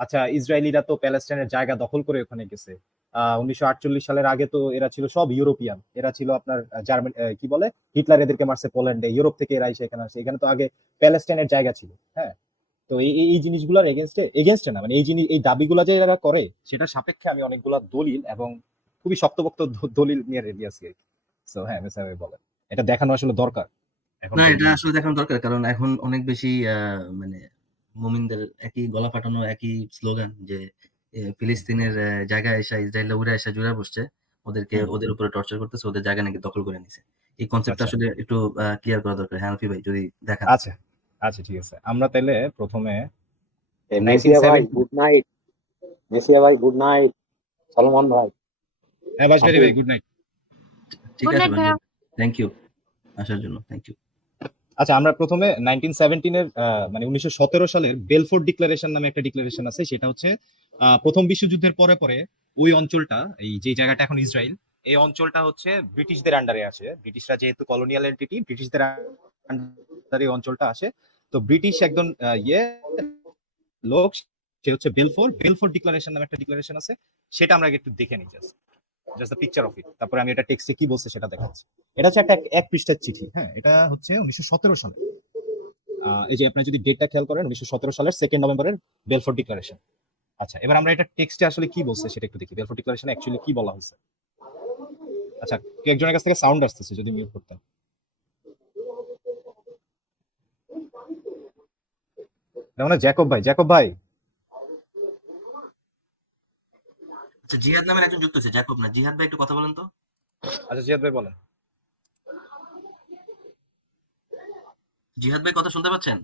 আচ্ছা, ইসরায়েলিরা তো প্যালেস্টাইনের জায়গা দখল করে ওখানে গেছে। 1948 সালের আগে তো এরা ছিল সব ইউরোপিয়ান, এরা ছিল আপনার জার্মান, কি বলে, হিটলার এদেরকে মারছে পোল্যান্ডে, ইউরোপ থেকে এরা এসে এখানে আসছে, এখানে তো আগে প্যালেস্টাইনের জায়গা ছিল। হ্যাঁ, তো এই জিনিসগুলোর এগেনস্টে না, মানে এই জিনিস, এই দাবিগুলো যে এরা করে সেটা সাপেক্ষে আমি অনেকগুলা দলিল এবং খুবই শক্তপোক্ত দলিল নিয়ে রেডি আছি আর কি। সো হ্যাঁ, মেসার ভাই বলেন, এটা দেখানো আসলে দরকার না, এখনকার এটা দিনে। আসলে দেখানো দরকার, কারণ এখন অনেক বেশি মানে মুমিনদের একই গলা ফাটানো একই স্লোগান যে ফিলিস্তিনের জায়গায় এসে ইসরায়েল উড়ে এসে জুড়ে বসছে, ওদেরকে হুম। ওদের উপরে টর্চার করতেছে, ওদের জায়গা নাকি দখল করে নিছে। এই কনসেপ্টটা আচ্ছা, আসলে একটু ক্লিয়ার করা দরকার। হ্যাঁ আলফি ভাই, যদি দেখান। আচ্ছা, আচ্ছা, ঠিক আছে, আমরা তাহলে প্রথমে নাইনটিন মেসিয়া ভাই সেভেন্টি গুড নাইট। মেসিয়া ভাই গুড নাইট। সলমন ভাই। হ্যাঁ, বাসবেরি আঙ্কেল, ভাই, গুড নাইট। ঠিক গুড আছে নাইট ভাই, ভাইয়া। থ্যাংক ইউ আসার জন্য, থ্যাংক ইউ। আচ্ছা, আমরা প্রথমে 1917-এর মানে 1917 সালের বেলফোর্ট ডিক্লারেশন নামে একটা ডিক্লারেশন আছে, সেটা হচ্ছে প্রথম বিশ্বযুদ্ধের পরে পরে ওই অঞ্চলটা, এই যে জায়গাটা এখন ইসরায়েল, এই অঞ্চলটা হচ্ছে ব্রিটিশদের আন্ডারে আছে। ব্রিটিশরা যেহেতু কলোনিয়াল এন্টিটি, ব্রিটিশদের আন্ডারে এই অঞ্চলটা আসে। তো ব্রিটিশ একজন লোক, সে হচ্ছে বেলফোর্ট ডিক্লারেশন নামে একটা ডিক্লারেশন আছে, সেটা আমরা আগে একটু দেখে নিই, just just the picture of it, তারপরে আমি এটা টেক্সটে কি বলছে সেটা দেখাচ্ছি। এটা হচ্ছে একটা এক পৃষ্ঠার চিঠি। হ্যাঁ, এটা হচ্ছে 1917 সালে। এই যে আপনি যদি ডেটটা খেয়াল করেন, 1917 সালের 2 নভেম্বরের বেলফোর্ট ডিক্লারেশন। আচ্ছা, এবার আমরা এটা টেক্সটে আসলে কি বলছে সেটা একটু দেখি, বেলফোর্ট ডিক্লারেশনে অ্যাকচুয়ালি কি বলা হয়েছে। আচ্ছা, কেউ একজনের কাছ থেকে সাউন্ড আসতেছে, যদি মিউট করতাম। এটা মানে জ্যাকব ভাই, জ্যাকব ভাই। আচ্ছা, জিহাদ নামের একজন যুক্ত আছে, জ্যাকব না, জিহাদ ভাই একটু কথা বলেন তো। আচ্ছা, জিয়াদ ভাই বলেন। জিহাদ ভাই কথা শুনতে পাচ্ছেন?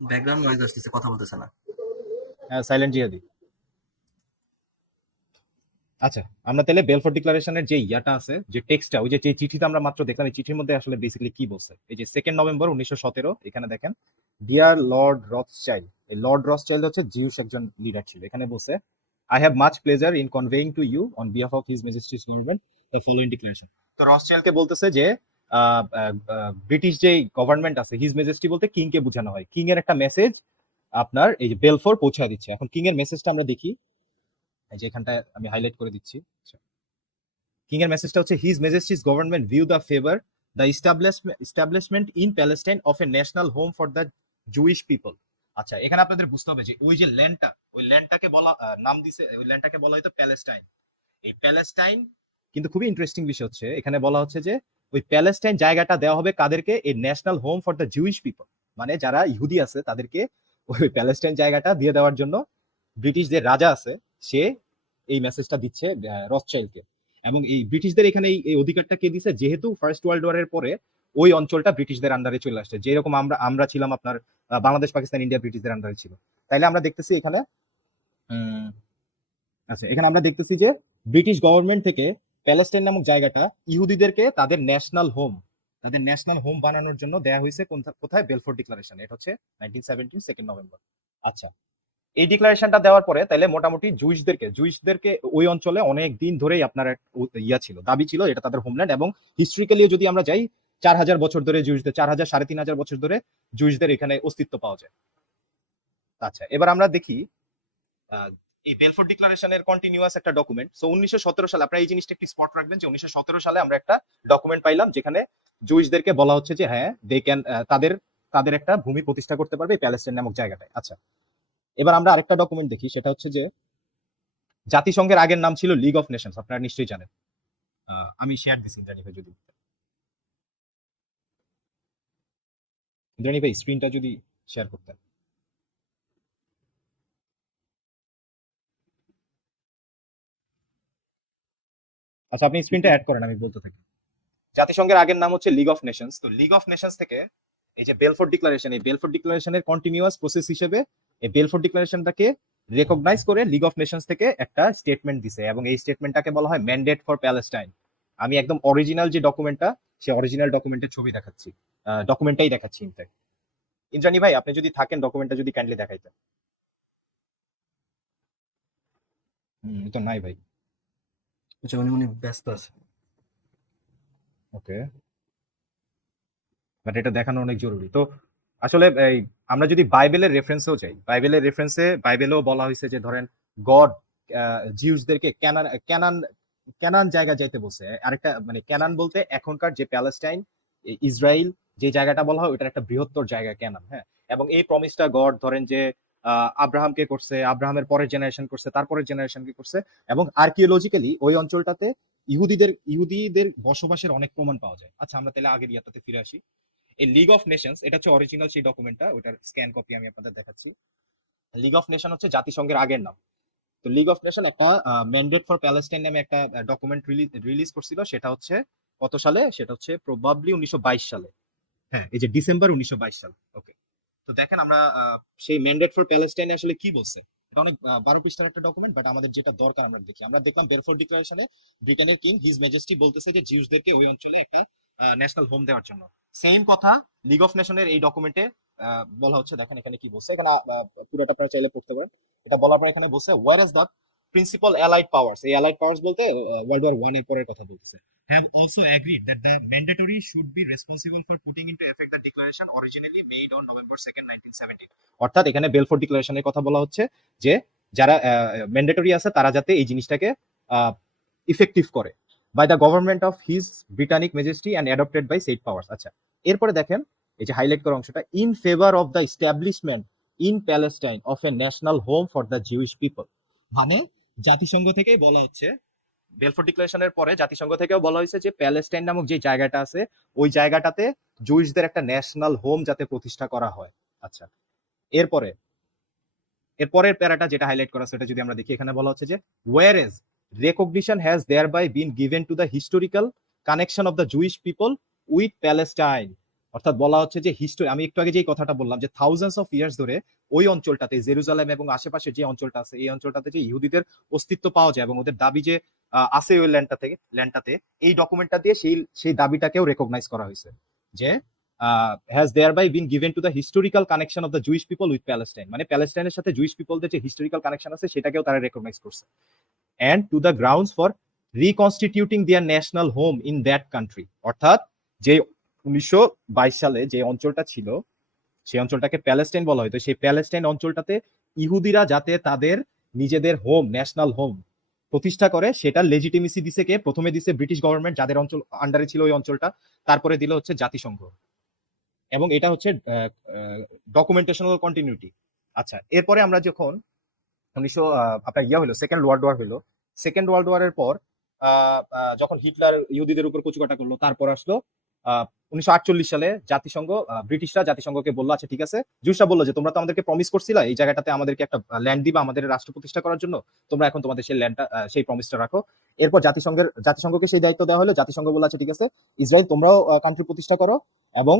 ব্যাকগ্রাউন্ড নয়েজ আসতেছে, কথা বলতেছে না। হ্যাঁ, সাইলেন্ট জিয়াদি। আচ্ছা, আমরা তাহলে বেলফোর্ট ডিক্লারেশনের যে ইয়াটা আছে, যে টেক্সটটা, ওই যে যে চিঠিটা আমরা মাত্র দেখলাম, এই চিঠির মধ্যে আসলে বেসিক্যালি কি বলছে, এই যে 2 নভেম্বর 1917, এখানে দেখেন, ডিয়ার লর্ড রথচাইল্ড। এই লর্ড রথচাইল্ড হচ্ছে জিউস একজন লিডার ছিল। এখানে বলছে, I have much pleasure in conveying to you on behalf of his Majesty's government the following declaration. তো রথচাইল্ডকে বলতেছে যে ব্রিটিশ যে গভর্নমেন্ট আছে, হিজ মেজেস্টি বলতে কিং কে বোঝানো হয়, কিং এর একটা মেসেজ আপনার এই যে বেলফোর পৌঁছা দিচ্ছে। এখন কিং এর মেসেজটা আমরা দেখি, এই যে এখানটায় আমি হাইলাইট করে দিচ্ছি। কিং এর মেসেজটা হচ্ছে, his Majesty's government view the favour the establishment in Palestine of a national home for the Jewish people. আচ্ছা, এখানে আপনাদের বুঝতে হবে যে ওই যে ল্যান্ডটা, ওই ল্যান্ডটাকে বলা নাম দিছে, ওই ল্যান্ডটাকে বলা হয়তো প্যালেস্টাইন। এই প্যালেস্টাইন, কিন্তু খুবই ইন্টারেস্টিং বিষয় হচ্ছে এখানে বলা হচ্ছে যে ওই প্যালেস্টাইন জায়গাটা দেওয়া হবে কাদেরকে, এই national home for the Jewish people, মানে যারা ইহুদি আছে তাদেরকে ওই প্যালেস্টাইন জায়গাটা দিয়ে দেওয়ার জন্য ব্রিটিশ যে রাজা আছে, সে এই মেসেজটা দিচ্ছে রথচাইল্ডকে। এবং এই ব্রিটিশদের এখানে এই অধিকারটা কে দিছে, যেহেতু ফার্স্ট ওয়ার্ল্ড ওয়ারের পরে ওই অঞ্চলটা ব্রিটিশদের আন্ডারে চলে আসছে, যেরকম আমরা আমরা ছিলাম আপনার বাংলাদেশ, পাকিস্তান, ইন্ডিয়া ব্রিটিশদের আন্ডারে ছিল। তাইলে আমরা দেখতেছি এখানে, উম, আচ্ছা, এখানে আমরা দেখতেছি যে ব্রিটিশ গভর্নমেন্ট থেকে প্যালেস্টাইন নামক জায়গাটা ইহুদিদেরকে তাদের ন্যাশনাল হোম বানানোর জন্য দেয়া হয়েছে। কোথায়? বেলফোর্ট ডিক্লারেশন। এটা হচ্ছে 1917 2 নভেম্বর। আচ্ছা, এই ডিক্লারেশনটা দেওয়ার পরে তাহলে মোটামুটি জুইশদেরকে ওই অঞ্চলে অনেক দিন ধরেই আপনার ইয়া ছিল, দাবি ছিল, এটা তাদের হোমল্যান্ড। এবং হিস্ট্রিক্যালি যদি আমরা যাই, 4,000 বছর ধরে জুইশদের, 4,000 3,500 বছর ধরে জুইশদের এখানে অস্তিত্ব পাওয়া যায়। আচ্ছা, এবার আমরা দেখি আহ, এই বেলফোর্ট ডিক্লারেশনের কন্টিনিউয়াস একটা ডকুমেন্ট। সো 1917 সালে, আপনারা এই জিনিসটা একটু স্পট রাখবেন যে 1917 সালে আমরা একটা ডকুমেন্ট পাইলাম যেখানে জুইশদেরকে বলা হচ্ছে যে হ্যাঁ, দে ক্যান, তাদের তাদের একটা ভূমি প্রতিষ্ঠা করতে পারবে এই প্যালেস্টাইন নামক জায়গাটায়। আচ্ছা, এবার আমরা আরেকটা ডকুমেন্ট দেখি, সেটা হচ্ছে যে জাতিসংঘের আগের নাম ছিল লিগ অফ নেশনস, আপনারা নিশ্চয়ই জানেন। আমি শেয়ার দিছি ইন্দ্রাণী ভাই, যদি ইন্দ্রাণী ভাই স্ক্রিনটা যদি শেয়ার করতেন। আচ্ছা, আপনি স্ক্রিনটা অ্যাড করেন, আমি বলতে থাকি। জাতিসংঘের আগের নাম হচ্ছে লিগ অফ নেশনস। তো লিগ অফ নেশনস থেকে এই যে বেলফোর্ট ডিক্লারেশন, এই বেলফোর্ট ডিক্লারেশনের কন্টিনিউয়াস প্রসেস হিসেবে এই বেলফোর্ট ডিক্লারেশনটাকে রেকগনাইজ করে লিগ অফ নেশনস থেকে একটা স্টেটমেন্ট দিছে, এবং এই স্টেটমেন্টটাকে বলা হয় ম্যান্ডেট ফর প্যালেস্টাইন। আমি একদম অরিজিনাল যে ডকুমেন্টটা, সেই অরিজিনাল ডকুমেন্টের ছবি দেখাচ্ছি, ডকুমেন্টটাই দেখাচ্ছি ইনফ্যাক্ট। ইন্দ্রাণী ভাই, আপনি যদি থাকেন, ডকুমেন্টটা যদি কাইন্ডলি দেখাইতেন। তো নাই ভাই। আচ্ছা, উনি উনি ব্যস্ত আছে। ওকে, বাট এটা দেখানো অনেক জরুরি। তো আসলে এই আমরা যদি বাইবেলের রেফারেন্সেও যাই, বাইবেলেও বলা হয়েছে যে ধরেন গড জিউসদেরকে ক্যানান ক্যানান ক্যানান জায়গা যাইতে বলছে। আরেকটা মানে ক্যানান বলতে এখনকার যে প্যালেস্টাইন, ইসরায়েল যে জায়গাটা বলা হয় ওটার একটা বৃহত্তর জায়গা ক্যানান, হ্যাঁ। এবং এই প্রমিসটা গড ধরেন যে আব্রাহামকে করছে, আব্রাহামের পরের জেনারেশন করছে, তারপরের জেনারেশনকে করছে। এবং আর্কিওলজিক্যালি ওই অঞ্চলটাতে ইহুদিদের বসবাসের অনেক প্রমাণ পাওয়া যায়। আচ্ছা, আমরা তাহলে আগের ইয়াটাতে ফিরে আসি। এই লিগ অফ নেশনস, এটা হচ্ছে অরিজিনাল সেই ডকুমেন্টটা, ওটার স্ক্যান কপি আমি আপনাদের দেখাচ্ছি। লিগ অফ নেশন হচ্ছে জাতিসংঘের আগের নাম। তো লিগ অফ নেশন একটা ম্যান্ডেট ফর প্যালেস্টাইন নামে একটা ডকুমেন্ট রিলিজ করছিল। সেটা হচ্ছে কত সালে? সেটা হচ্ছে প্রবাবলি 1922 সালে। হ্যাঁ, এই যে ডিসেম্বর 1922 সাল। ওকে, তো দেখেন আমরা সেই ম্যান্ডেট ফর প্যালেস্টাইনে আসলে কি বলছে। এটা অনেক 12 পৃষ্ঠার একটা ডকুমেন্ট, বাট আমাদের যেটা দরকার আমরা দেখি। আমরা দেখলাম বেলফোর ডিক্লারেশনে ব্রিটেনের কিং হিজ মেজেস্টি বলতেছে যে জিউসদেরকে ওই অঞ্চলে একটা ন্যাশনাল হোম দেওয়ার জন্য। সেম কথা লিগ অফ নেশনের এই ডকুমেন্টে বলা হচ্ছে। দেখেন এখানে কি বলছে, এখানে পুরোটা আপনারা চাইলে পড়তে পারেন। এটা বলার পর এখানে বলছে war is the principal allied powers. এই অ্যালাইড পাওয়ার্স বলতে ওয়ার্ল্ড ওয়ার 1 এর পরের কথা বলতেছে। Have also agreed that the mandatory should be responsible for putting into effect the declaration originally made on November 2nd, 1917. অর্থাৎ এখানে বেলফোর ডিক্লারেশনের কথা বলা হচ্ছে যে যারা ম্যান্ডেটরি আছে তারা যাতে এই জিনিসটাকে ইফেক্টিভ করে by the government of his Britannic Majesty and adopted by set powers. আচ্ছা, এরপরে দেখেন এই যে হাইলাইট করা অংশটা, in favour of the establishment in Palestine of a national home for the Jewish people. মানে জাতিসংঘ থেকেই বলা হচ্ছে, বেলফোর ডিক্লারেশনের পরে জাতিসংঘ থেকেও বলা হয়েছে যে প্যালেস্টাইন নামক যে জায়গাটা আছে ওই জায়গাটাতে জুইশদের একটা ন্যাশনাল হোম যাতে প্রতিষ্ঠা করা হয়। আচ্ছা, এরপরের প্যারাটা যেটা হাইলাইট করা সেটা যদি আমরা দেখি, এখানে বলা হচ্ছে যে whereas recognition has thereby been given to the historical connection of the Jewish people with Palestine। অর্থাৎ বলা হচ্ছে যে হিস্টোরি, আমি একটু আগে যে কথাটা বললাম যে থাউজেন্ডস অফ ইয়ার্স ধরে ওই অঞ্চলটাতে জেরুজালেম এবং আশেপাশে যে অঞ্চলটা আছে এই অঞ্চলটাতে যে ইহুদিদের অস্তিত্ব পাওয়া যায় এবং ওদের দাবি যে আছে ওই ল্যান্ডটাতে, এই ডকুমেন্টটা দিয়ে সেই দাবিটাকেও রেকগনাইজ করা হয়েছে যে has thereby been given to the historical connection of the Jewish people with Palestine। মানে প্যালেস্টাইনের সাথে জুইশ পিপলদের যে হিস্টোরিক্যাল কানেকশন আছে সেটাকেও তারা রেকগনাইজ করছে। and to the grounds for reconstituting their national home in that country। অর্থাৎ যে 1922 সালে যে অঞ্চলটা ছিল সেই অঞ্চলটাকে প্যালেস্টাইন বলা হয়তো, সেই প্যালেস্টাইন অঞ্চলটাতে ইহুদিরা যাতে তাদের নিজেদের হোম, ন্যাশনাল হোম প্রতিষ্ঠা করে সেটার লেজিটিমেসি দিছে কে? প্রথমে দিছে ব্রিটিশ গভর্নমেন্ট যাদের অঞ্চল আন্ডারে ছিল ওই অঞ্চলটা, তারপরে দিল হচ্ছে জাতিসংঘ। এবং এটা হচ্ছে ডকুমেন্টেশনাল কন্টিনিউটি। আচ্ছা, এরপরে আমরা যখন আপনার হলো সেকেন্ড ওয়ার্ল্ড ওয়ার হলো, সেকেন্ড ওয়ার্ল্ড ওয়ারের পর যখন হিটলার ইহুদিদের উপর কুচকাটা করলো, তারপর আসলো 1948 সালে জাতিসংঘ, ব্রিটিশরা জাতিসংঘকে বললো আচ্ছা ঠিক আছে, জুসরা বললো যে তোমরা তো আমাদেরকে প্রমিস করছিলা এই জায়গাটাতে আমাদেরকে একটা ল্যান্ড দিবা আমাদের রাষ্ট্র প্রতিষ্ঠা করার জন্য, তোমরা এখন তোমাদের সেই ল্যান্ডটা সেই প্রমিসটা রাখো। এরপর জাতিসংঘকে সেই দায়িত্ব দেওয়া হলো। জাতিসংঘ বললো আচ্ছা ঠিক আছে, ইসরায়েল তোমরাও কান্ট্রি প্রতিষ্ঠা করো এবং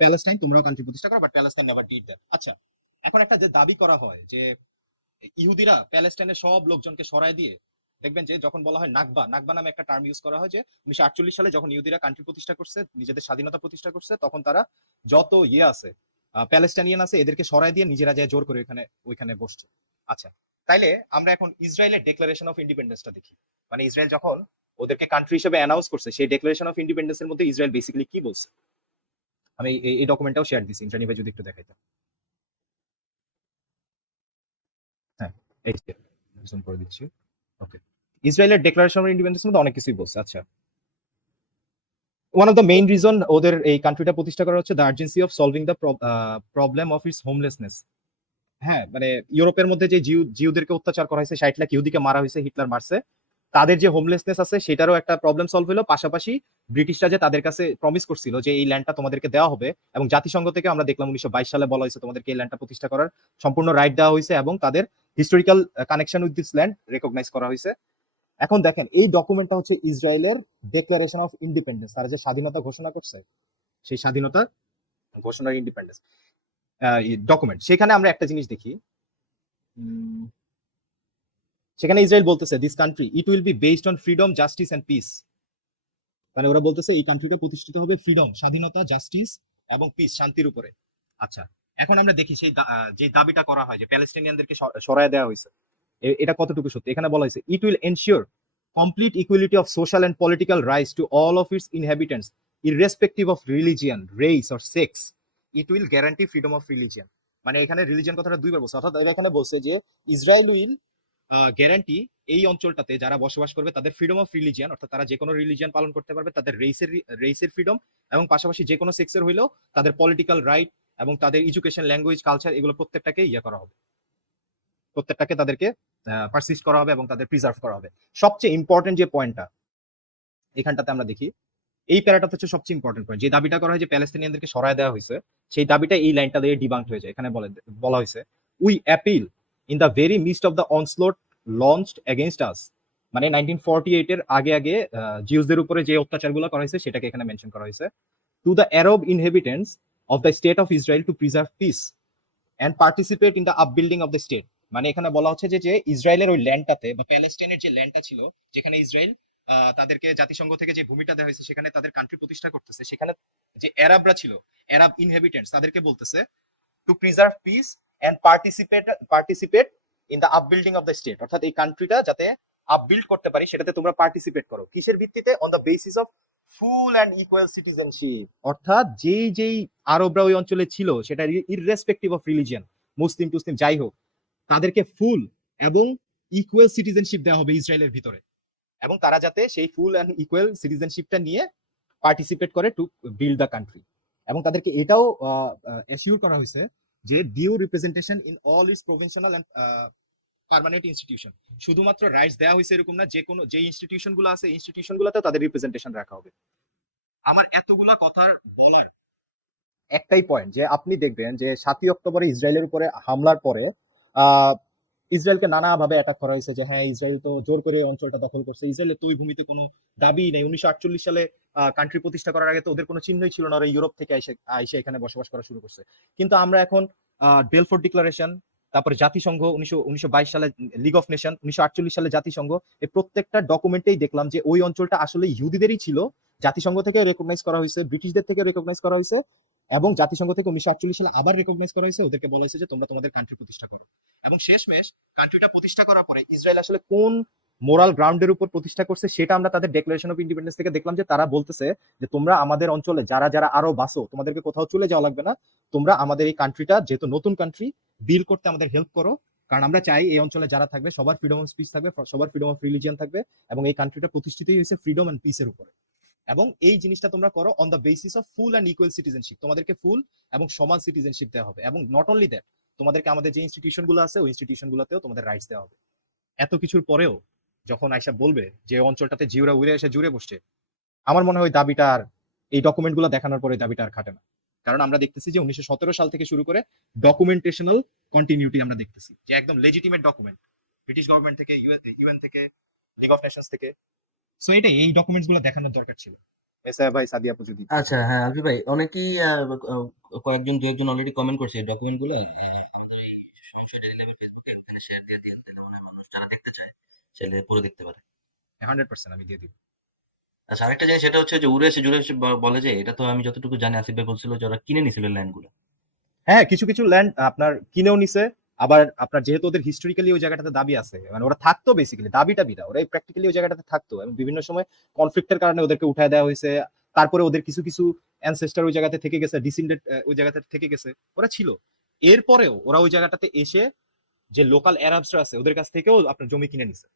প্যালেস্টাইন তোমরাও কান্ট্রি প্রতিষ্ঠা করো, but Palestine never did that. আচ্ছা, এখন একটা যে দাবি করা হয় যে ইহুদিরা প্যালেস্টাইনের সব লোকজনকে সরায় দিয়ে, দেখবেন যে যখন বলা হয় নাকবা নামে একটা টার্ম ইউজ করা হয় যে 1948 সালে যখন ইহুদিরা কান্ট্রি প্রতিষ্ঠা করছে, নিজেদের স্বাধীনতা প্রতিষ্ঠা করছে, তখন তারা যত আছে প্যালেস্টাইনিয়ান আছে এদেরকে সরায় দিয়ে নিজেরা যায় জোর করে ওইখানে বসছে। আচ্ছা, তাইলে আমরা এখন ইসরায়েলের ডিক্লারেশন অফ ইন্ডিপেন্ডেন্সটা দেখি। মানে ইসরায়েল যখন ওদেরকে কান্ট্রি হিসেবে অ্যানাউন্স করছে সেই ডিক্লারেশন অফ ইন্ডিপেন্ডেন্সের মধ্যে ইসরায়েল বেসিক্যালি কি বলছে, আমি এই ডকুমেন্টটাও শেয়ার দিছি, ইন্দ্রানী ভাই যদি একটু দেখাইতাম। হ্যাঁ, এই যে জুম করে দিচ্ছি। ওকে, ইসরায়েলের ডিক্লারেশন অফ ইন্ডিপেন্ডেন্সের মধ্যে অনেক কিছুই বলছে। আচ্ছা, one of the main reason ওদের এই কান্ট্রিটা প্রতিষ্ঠা করা হচ্ছে the urgency of solving the problem of its homelessness. হ্যাঁ, মানে ইউরোপের মধ্যে যে জিউদেরকে অত্যাচার করা হয়েছে, 60 লাখ ইহুদিকে মারা হয়েছে, হিটলার মারছে, তাদের যে হোমলেসনেস আছে সেটারও একটা প্রবলেম সলভ হলো। পাশাপাশি ব্রিটিশরা যে তাদের কাছে প্রমিস করছিল যে এই ল্যান্ডটা তোমাদেরকে দেওয়া হবে, এবং জাতিসংঘ থেকে আমরা দেখলাম 1922 সালে বলা হয়েছে তোমাদেরকে এই ল্যান্ডটা প্রতিষ্ঠা করার সম্পূর্ণ রাইট দেওয়া হয়েছে এবং তাদের historical connection with this land recognise করা হয়েছে। এখন দেখেন এই ডকুমেন্টটা হচ্ছে ইসরায়েলের ডিক্লারেশন অফ ইন্ডিপেন্ডেন্স, তারা যে স্বাধীনতা ঘোষণা করছে সেই স্বাধীনতা ঘোষণার ইন্ডিপেন্ডেন্স ডকুমেন্ট। সেখানে আমরা একটা জিনিস দেখি, সেখানে ইসরায়েল বলতেছে this country it will be based on freedom, justice and peace. মানে ওরা বলতেছে এই কান্ট্রিটা প্রতিষ্ঠিত হবে ফ্রিডম, স্বাধীনতা, জাস্টিস এবং পিস, শান্তির উপরে। আচ্ছা, এখন আমরা দেখি সেই যে দাবিটা করা হয় যে প্যালেস্টাইনিয়ানদেরকে সরায় দেওয়া হয়েছে, এটা কতটুকু সত্যি। এখানে বলা হয়েছে it will ensure complete equality of social and political rights to all of its inhabitants irrespective of religion, race or sex it will guarantee freedom of religion. মানে এখানে রিলিজিয়ন কথাটা দুইবার বলছে, অর্থাৎ এরা এখানে বলছে যে ইসরায়েল উইল গ্যারান্টি এই অঞ্চলটাতে যারা বসবাস করবে তাদের ফ্রিডম অফ রিলিজিয়ন, অর্থাৎ তারা যে কোনো রিলিজিয়ন পালন করতে পারবে, তাদের রেসের ফ্রিডম, এবং পাশাপাশি যে কোনো সেক্সের হইলেও তাদের পলিটিক্যাল রাইট এবং তাদের এডুকেশন, ল্যাঙ্গুয়েজ, কালচার এগুলো প্রত্যেকটাকে করা হবে, প্রত্যেকটাকে তাদেরকে পারসিস্ট করা হবে এবং তাদের প্রিজার্ভ করা হবে। সবচেয়ে ইম্পর্টেন্ট যে পয়েন্টটা এখানটাতে আমরা দেখি, এই প্যারাটা হচ্ছে সবচেয়ে ইম্পর্টেন্ট পয়েন্ট। যে দাবিটা করা হয় যে প্যালেস্তিনিয়ানদেরকে সরায় দেওয়া হয়েছে, সেই দাবিটা এই লাইনটা দিয়ে ডিবাঙ্কড হয়ে যায়। এখানে বলা হয়েছে we appeal in the very mist of the onslaught launched against us. মানে 1948 এর আগে জিউসদের উপরে যে অত্যাচারগুলো করা হয়েছে সেটাকে এখানে মেনশন করা হয়েছে। To the Arab inhabitants of the state of Israel to preserve peace and participate in the upbuilding of the state. মানে এখানে বলা হচ্ছে যে ইসরায়েলের ওই ল্যান্ডটাতে বা প্যালেস্টাইনের যে ল্যান্ডটা ছিল, যেখানে ইসরায়েল তাদেরকে জাতিসংঘ থেকে যে ভূমিটা দেওয়া হয়েছে সেখানে তাদের কান্ট্রি প্রতিষ্ঠা করতেছে, সেখানে যে আরবরা ছিল, আরব ইনহেবিটেন্টস, তাদেরকে বলতেছে to preserve peace and participate in the upbuilding of the state. অর্থাৎ এই কান্ট্রিটা যাতে আপবিল্ড করতে পারি সেটাতে তোমরা পার্টিসিপেট করো। কিসের ভিত্তিতে? On the basis of full and equal citizenship. অর্থাৎ যেই আরবরা ওই অঞ্চলে ছিল, সেটা ইররেসপেক্টিভ অফ রিলিজিয়ন, মুসলিম টুসলিম যাই হোক, তাদেরকে ফুল এবং ইকুয়াল সিটিজেনশিপ দেওয়া হবে ইসরায়েলের ভিতরে, এবং তারা যাতে সেই ফুল অ্যান্ড ইকুয়াল সিটিজেনশিপটা নিয়ে পার্টিসিপেট করে টু বিল্ড দ্য কান্ট্রি। এবং তাদেরকে এটাও এসিউর করা হয়েছে যে due representation in all its provisional and permanent institution. শুধুমাত্র রাইটস দেওয়া হয়েছে এরকম না, যে কোনো যে ইনস্টিটিউশন গুলো আছে ইনস্টিটিউশন গুলোতে তাদের রিপ্রেজেন্টেশন রাখা হবে। আমার এতগুলা কথার বলার একটাই পয়েন্ট, যে আপনি দেখবেন যে 7ই অক্টোবরে ইসরায়েলের উপরে হামলার পরে ইসরায়েলকে নানাভাবে অ্যাটাক করা হয়েছে যে হ্যাঁ ইসরায়েল তো জোর করে অঞ্চলটা দখল করছে, ইসরায়েলের তো ওই ভূমিতে কোনো দাবি নেই। 1948 সালে কান্ট্রি প্রতিষ্ঠা করার আগে তো ওদের কোনো চিহ্নই ছিল না, ওরা ইউরোপ থেকে আইসে এখানে বসবাস করা শুরু করছে। কিন্তু আমরা এখন বেলফোর্ট ডিক্লারেশন, তারপরে জাতিসংঘ 1922 সালে, লিগ অফ নেশন 1948 সালে জাতিসংঘ, এই প্রত্যেকটা ডকুমেন্টেই দেখলাম যে ওই অঞ্চলটা আসলে ইহুদিদেরই ছিল। জাতিসংঘ থেকে রেকগনাইজ করা হয়েছে, ব্রিটিশদের থেকে রেকগনাইজ করা হয়েছে, এবং জাতিসংঘ থেকে 1948 সালে আবার রেকগনাইজ করা হয়েছে। ওদেরকে বলা হয়েছে যে তোমরা তোমাদের কান্ট্রি প্রতিষ্ঠা করো। এবং শেষমেশ কান্ট্রিটা প্রতিষ্ঠা করার পরে ইসরায়েল আসলে কোন মোরাল গ্রাউন্ডের উপর প্রতিষ্ঠা করছে সেটা আমরা তাদের ডিক্লারেশন অফ ইন্ডিপেন্ডেন্স থেকে দেখলাম, যে তারা বলতেছে যে তোমরা আমাদের অঞ্চলে যারা যারা আরো বাসো, তোমাদেরকে কোথাও চলে যাওয়া লাগবে না, তোমরা আমাদের এই কান্ট্রিটা, যেহেতু নতুন কান্ট্রি, বিল করতে আমাদের হেল্প করো, কারণ আমরা চাই এই অঞ্চলে যারা থাকবে সবার ফ্রিডম অফ স্পিচ থাকবে, সবার ফ্রিডম অফ রিলিজিয়ন থাকবে, এবং এই কান্ট্রিটা প্রতিষ্ঠিতই হয়েছে ফ্রিডম এন্ড পিসের উপরে। এবং এই জিনিসটা তোমরা করো on the basis of full and equal citizenship. তোমাদেরকে ফুল এবং সমান সিটিজেনশিপ দেওয়া হবে, এবং নট অনলি দ্যাট, তোমাদেরকে আমাদের যে ইনস্টিটিউশন গুলো আছে ওই ইনস্টিটিউশন গুলোতেও তোমাদের রাইটস দেওয়া হবে। এত কিছুর পরেও যখন আয়সা বলবে যে অঞ্চলটাতে জিউরা উড়ে এসে জুড়ে বসছে, আমার মনে হয় দাবিটা আর, এই ডকুমেন্ট গুলো দেখানোর পরে দাবিটা আর খাটে না। কারণ আমরা দেখতেছি যে 1917 সাল থেকে শুরু করে ডকুমেন্টেশনাল কন্টিনিউটি আমরা দেখতেছি, যে একদম লেজিটিমেট ডকুমেন্ট ব্রিটিশ গভর্নমেন্ট থেকে, ইউএন থেকে, লিগ অফ নেশনস থেকে। সো এটাই, এই ডকুমেন্টস গুলো দেখানোর দরকার ছিল। এসা ভাই, সাদিয়া আপু যদি। আচ্ছা, হ্যাঁ আলফি ভাই, অনেকেই দু একজন অলরেডি কমেন্ট করছে এই ডকুমেন্ট গুলো আমাদের এই সমস্যা ডেইলি লাইফের ফেসবুকে ওখানে শেয়ার দিয়ে দিন, তাহলে মনে হয় মানুষ যারা দেখতে চায় চাইলে পুরো দেখতে পারে। 100% আমি দিয়ে দিব। আচ্ছা, আরেকটা জিনিস সেটা হচ্ছে যে উড়ে এসে জুড়ে এসে বলে যে এটা তো আমি যতটুকু জানি আসিফ ভাই বলছিল যে ওরা কিনে নিছিল ল্যান্ড গুলো। হ্যাঁ, কিছু কিছু ল্যান্ড আপনার কিনেও নিছে, আবার আপনার যেহেতু ওদের হিস্টোরিক্যালি ওই জায়গাটাতে দাবি আছে, মানে ওরা থাকতো বেসিক্যালি, দাবিটা বিদা ওরা প্র্যাকটিক্যালি ওই জায়গাটাতে থাকতো, এবং বিভিন্ন সময় কনফ্লিক্টের কারণে ওদেরকে উঠায় দেওয়া হয়েছে। তারপরে ওদের কিছু কিছু অ্যানসেস্টার ওই জায়গাতে থেকে গেছে, ডিসেন্ডেড ওই জায়গাতে থেকে গেছে, ওরা ছিল। এরপরেও ওরা ওই জায়গাটাতে এসে যে লোকাল অ্যারাবসরা আছে ওদের কাছ থেকেও আপনার জমি কিনে নিছে,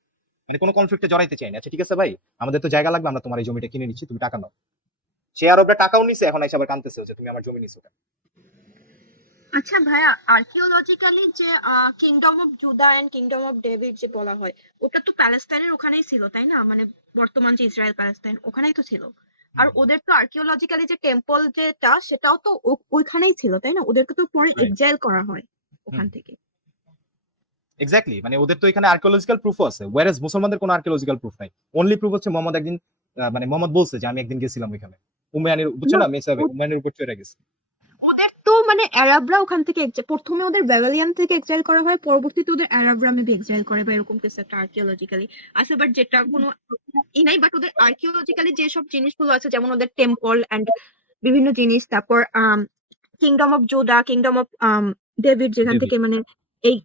মানে কোনো কনফ্লিক্টে জড়াইতে চাই না। আচ্ছা ঠিক আছে ভাই, আমাদের তো জায়গা লাগবে, আমরা তোমার এই জমিটা কিনে নিচ্ছি, তুমি টাকা নাও। সে আরবরা টাকাও নিছে, এখন এসে আবার কানতেছে যে তুমি আমার জমি নিছো। আচ্ছা ভাইয়া, আর্কিওলজিক্যালি যে kingdom of Judah and kingdom of David যে বলা হয়, ওটা তো প্যালেস্টাইনের ওখানেই ছিল তাই না? মানে বর্তমান যে ইসরায়েল প্যালেস্টাইন ওখানেই তো ছিল। আর ওদের তো আর্কিওলজিক্যালি যে টেম্পল যেটা, সেটাও তো ওইখানেই ছিল তাই না? ওদেরকে তো পরে এক্সাইল করা হয় ওখান থেকে। এক্স্যাক্টলি, মানে ওদের তো এখানে আর্কিওলজিক্যাল প্রুফও আছে, ওয়ারেজ মুসলমানদের কোনো আর্কিওলজিক্যাল প্রুফ নাই। অনলি প্রুফ হচ্ছে মোহাম্মদ একদিন, মানে মোহাম্মদ বলছে যে আমি একদিন গেছিলাম ওইখানে, উমায়ানের, বুঝছো না, উমায়ানের উপর চড়ে গেছে। ওদের তো মানে আরবরা ওখান থেকে প্রথমে ওদের ব্যাবিলিয়ান থেকে এক্সাইল করা হয়, পরবর্তীতে ওদের আরবরা মেবি এক্সাইল করে বা এরকম কিছু একটা আর্কিওলজিক্যালি আছে। বাট যেটা কোনো নাই, বাট ওদের আর্কিওলজিক্যালি যেসব জিনিসগুলো আছে, যেমন ওদের টেম্পল এন্ড বিভিন্ন জিনিস, তারপর kingdom of Judah, kingdom of David যেখান থেকে মানে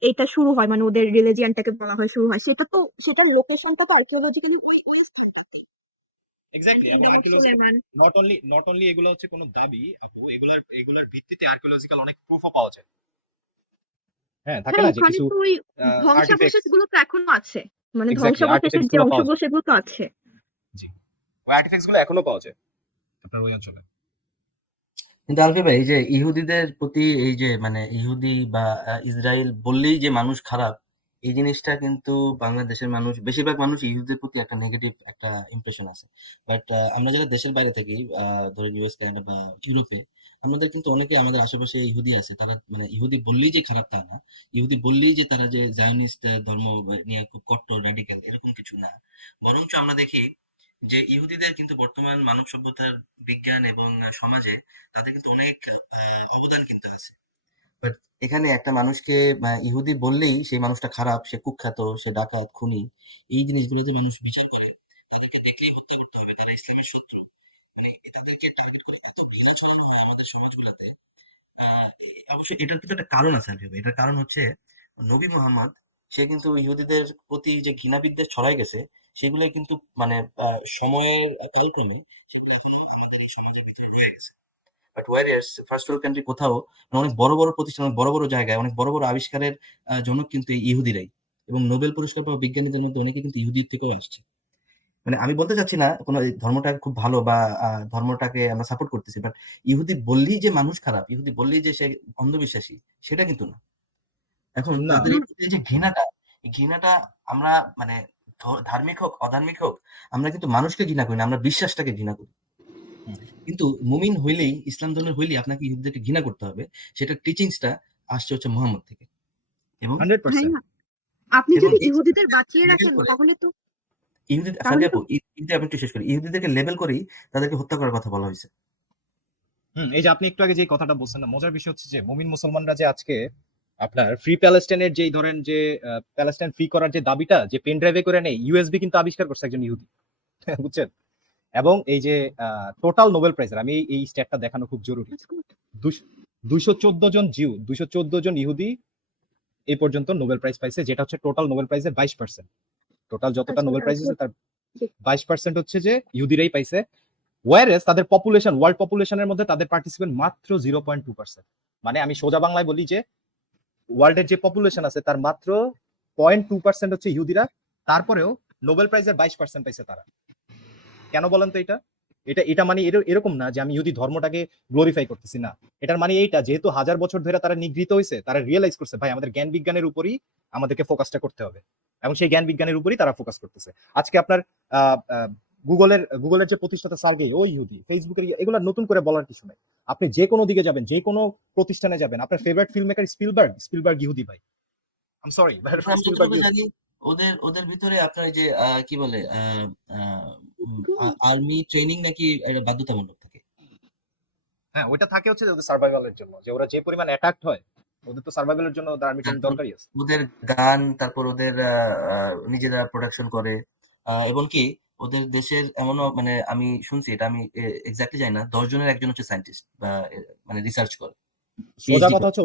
এইটা শুরু হয়, মানে ওদের রিলিজিয়ানটাকে বলা হয় শুরু হয়, সেটা তো সেটার লোকেশনটা তো আর্কিওলজিক্যালি ওই স্থানটাতে। এক্স্যাক্টলি। এখন কিংডম অফ আর্কিওলজি সুলেমান। নট অনলি এগুলো হচ্ছে কোনো দাবি আপু, এগুলার ভিত্তিতে আর্কিওলজিক্যাল অনেক প্রুফও পাওয়া যায়। হ্যাঁ, থাকে হ্যাঁ, না যে ওখানে কিছু তো ওই ধ্বংসাবশেষ আর্টিফ্যাক্টস, গুলো তো এখনো আছে, মানে এক্স্যাক্টলি ধ্বংসাবশেষের আর্টিফ্যাক্টস যে গুলো পাওয়া যায়। অংশগুলো সেগুলো তো আছে। জি, ওই আর্টিফ্যাক্টস গুলো এখনো পাওয়া যায় আপনার ওই অঞ্চলে। কিন্তু আলফি ভাই, এই যে ইহুদিদের প্রতি এই যে মানে ইহুদি বা ইসরায়েল বললেই যে মানুষ খারাপ, এই জিনিসটা কিন্তু বাংলাদেশের মানুষ, বেশিরভাগ মানুষ ইহুদিদের প্রতি একটা নেগেটিভ একটা ইমপ্রেশন আছে। বাট আমরা যারা দেশের বাইরে থাকি, ধরেন ইউএস, কানাডা বা ইউরোপে, আমাদের কিন্তু অনেকে আমাদের আশেপাশে ইহুদি আছে, তারা মানে ইহুদি বললেই যে খারাপ তা না, ইহুদি বললেই যে তারা যে জায়নিস্ট ধর্ম নিয়ে খুব কট্টর রাডিক্যাল এরকম কিছু না। বরঞ্চ আমরা দেখি যে ইহুদিদের কিন্তু বর্তমান মানব সভ্যতার বিজ্ঞান এবং সমাজে তাদের কিন্তু অনেক অবদান কিন্তু আছে। বাট এখানে একটা মানুষকে ইহুদি বললেই সেই মানুষটা খারাপ, সে কুখ্যাত, সে ডাকাত, খুনি, এই জিনিসগুলোতে মানুষ বিচার করে, তাদেরকে দেখলেই হত্যা করতে হবে, তারা ইসলামের শত্রু, মানে তাদেরকে টার্গেট করে এত ঘৃণা ছড়ানো হয় আমাদের সমাজগুলোতে। অবশ্যই এটার কিন্তু একটা কারণ আছে আলিফ ভাই। এটার কারণ হচ্ছে নবী মুহাম্মদ, সে কিন্তু ইহুদিদের প্রতি যে ঘৃণা বিদ্বেষ ছড়াই গেছে, সেগুলো কিন্তু মানে সময়ের কালক্রমে সেগুলো এখনো আমাদের এই সমাজের ভিতরে রয়ে গেছে। But warriors first world country কোথাও মানে অনেক বড় বড় প্রতিষ্ঠান, অনেক বড় বড় জায়গায়, অনেক বড় বড় আবিষ্কারের জনক কিন্তু এই ইহুদিরাই, এবং নোবেল পুরস্কার পাওয়া বিজ্ঞানীদের মধ্যে অনেকে কিন্তু ইহুদির থেকেও আসছে। মানে আমি বলতে চাচ্ছি না কোনো এই ধর্মটা খুব ভালো বা ধর্মটাকে আমরা সাপোর্ট করতেছি, বাট ইহুদি বললেই যে মানুষ খারাপ, ইহুদি বললেই যে সে অন্ধবিশ্বাসী, সেটা কিন্তু না। এখন না, তাদের এই যে ঘৃণাটা, এই ঘৃণাটা আমরা মানে ধার্মিক হোক অধার্মিক হোক, আমরা কিন্তু মানুষকে ঘৃণা করি না, আমরা বিশ্বাসটাকে ঘৃণা করি। হুম, কিন্তু মুমিন হইলেই, ইসলাম ধর্মের হইলেই আপনাকে ইহুদিদেরকে ঘৃণা করতে হবে। সেটা টিচিংসটা আসছে হচ্ছে মুহাম্মদ থেকে। এবং 100%। ভাইয়া, আপনি এবং যদি এই ইহুদিদের বাঁচিয়ে লেবেল রাখেন করে তাহলে তো ফারিয়া তাহলে তো আপু, ইহুদি আমি একটু শেষ করি। ইহুদিদেরকে লেবেল করেই তাদেরকে হত্যা করার কথা বলা হয়েছে। এই যে আপনি একটু আগে যে কথাটা বলছেন না, মজার বিষয় হচ্ছে যে মুমিন মুসলমানরা যে আজকে আপনার ফ্রি প্যালেস্টাইনের যেই ধরেন যে প্যালেস্টাইন ফ্রি করার যে দাবিটা যে পেন ড্রাইভে করে নেই, ইউএসবি কিন্তু আবিষ্কার করছে একজন ইহুদি। বুঝছেন? এবং এই যে টোটাল নোবেল প্রাইজের, আমি এই স্ট্যাটটা দেখানো খুব জরুরি। 214 জন জিউ, 214 জন ইহুদি এই পর্যন্ত নোবেল প্রাইজ পাইছে, যেটা হচ্ছে টোটাল নোবেল প্রাইজের 22%। টোটাল যতটা নোবেল প্রাইজ আছে তার 22% হচ্ছে যে ইহুদিরাই পাইছে। ওয়ারেস তাদের পপুলেশন, ওয়ার্ল্ড পপুলেশনের মধ্যে তাদের পার্টিসিপেন্ট মাত্র 0.2%। মানে আমি সোজা বাংলায় বলি যে ওয়ার্ল্ডের যে পপুলেশন আছে তার মাত্র 0.2% হচ্ছে ইহুদিরা, তারপরেও নোবেল প্রাইজের 22% পাইছে তারা। কেন বলেন তো এটা? এটা মানে এরকম না যে আমি ইহুদি ধর্মটাকে গ্লোরিফাই করতেছি না। এটার মানে এইটা, যেহেতু হাজার বছর ধরে তারা নিগৃহীত হয়েছে, তারা রিয়েলাইজ করছে ভাই আমাদের জ্ঞান বিজ্ঞানের উপরই আমাদেরকে ফোকাসটা করতে হবে, এবং সেই জ্ঞান বিজ্ঞানের উপরই তারা ফোকাস করতেছে। আজকে আপনার গুগলের যে প্রতিষ্ঠাতা সার্গেই ও ইহুদি, ফেসবুকের এগুলো নতুন করে বলার কিছু নাই। আপনি যে কোনো দিকে যাবেন, যে কোনো প্রতিষ্ঠানে যাবেন, আপনার ফেভারিট ফিল্ম মেকার স্পিলবার্গ ইহুদি ভাই। আই এম সরি, কিন্তু আমি স্পিলবার্গ যতটুকু ইহুদি। জানি, ওদের ওদের ভিতরে আপনার যে কি বলে আর্মি ট্রেনিং নাকি এটা বাধ্যতামূলক থাকে। হ্যাঁ, ওইটা থাকে হচ্ছে ওদের সার্ভাইভালের জন্য, যে ওরা যে পরিমাণ অ্যাটাকড হয়, ওদের তো সার্ভাইভালের জন্য ওদের আর্মি ট্রেনিং তারপর দরকারই আছে। ওদের গান, তারপর ওদের নিজেরা প্রোডাকশন করে, এবং কি ওদের দেশের এমনও মানে আমি শুনছি, এটা আমি এক্স্যাক্টলি জানি না, 10 জনের একজন হচ্ছে সায়েন্টিস্ট বা মানে রিসার্চ করে, সোজা পিএইচডি কথা করে। হচ্ছে